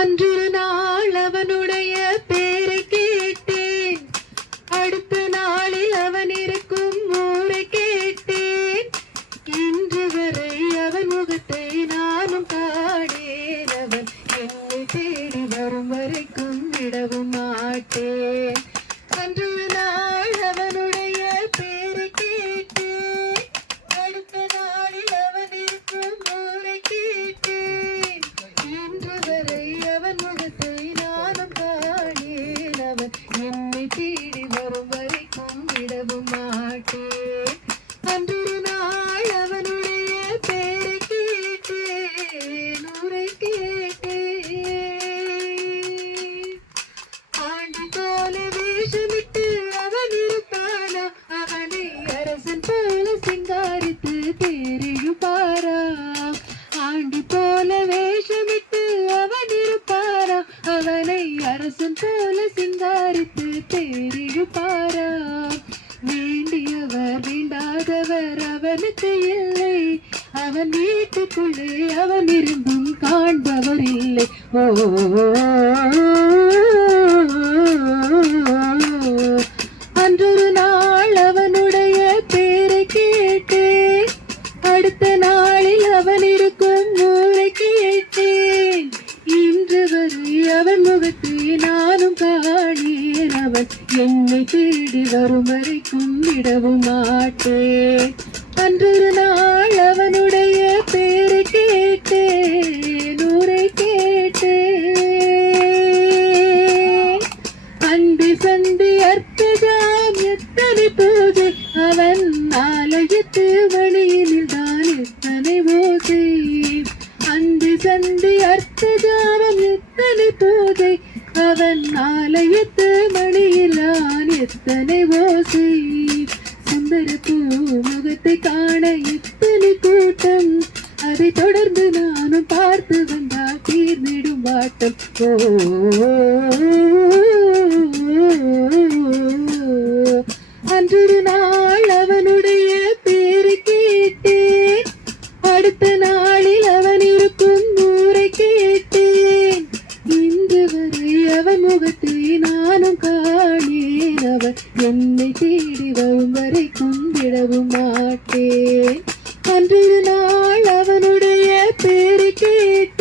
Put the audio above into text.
அன்றொரு நாள் அவனுடைய பேரை கேட்டேன், அடுத்த நாளில் அவன் இருக்கும் ஊரை கேட்டேன். இன்று வரை அவன் முகத்தை நானும் காணேன். அவன் என்னை தேடி வரும் வரைக்கும் விடவும் மாட்டேன். அன்றொரு நாள் அவனுடைய பேரை கேட்டேன், அடுத்த நாளில் அவன் இருக்கும் ஊரை கேட்டேன். இன்று வரை அவன் முகத்தை நானும் காணேன். அவன் என்னை தேடி வரும் வரைக்கும் விடவும் மாட்டேன். அன்றொரு நாள் அவனுடைய பேரை கேட்டேன், ஊரை கேட்டேன். ஆண்டு போல வேஷமிட்டு அவன் இருப்பானா, அவனை அரசன் போல சிங்காரித்து தேரியும் பாரா. ஆண்டு போல வேஷமிட்டு அவன் இருப்பாரா, அவனை அரசன் போல சிங்காரித்து தேரியும் பாரா. வேண்டியவர் வேண்டாதவர் அவனுக்கு இல்லை, அவன் வீட்டுக்குள்ளே அவன் இருந்தும் காண்பவர் இல்லை. ஓ அன்றொரு நாள் அவனுடைய பேரை கேட்டேன், அடுத்த நாளில் அவன் இருக்கும் ஊரை கேட்டேன். இன்று வரை அவன் முகத்தை நானும் காணேன். அவன் என்னை தேடி வரும் வரைக்கும் விடவும் மாட்டேன். அன்றொரு நாள் அவனுடைய பேரை கேட்டேன், ஊரை கேட்டேன். அந்தி சந்தி அர்த்தஜாம் எத்தனை பூஜை, அவன் ஆலயத்து மணியினில் தான் எத்தனை ஓசை. அந்தி சந்தி அர்த்தஜாமம் எத்தனை பூஜை, அவன் ஆலயத்து மணியிலான் எத்தனை ஓசை. சுந்தர பூமுகத்தை காண எத்தனை கூட்டம், அதை தொடர்ந்து நானும் பார்த்து வந்தால் தீர்ந்திடும் வாட்டம். ஓ அன்றொரு நாள் அவனுடைய பேரை கேட்டேன், அடுத்த நாளில் அவன் இருக்கும் ஊரை கேட்டேன். இன்று வரை அவன் முகத்தை நானும் காணேன். அவன் என்னை தேடி வரும் வரைக்கும் விடவும் மாட்டேன். அன்றொரு நாள் அவனுடைய பேரை கேட்டேன்.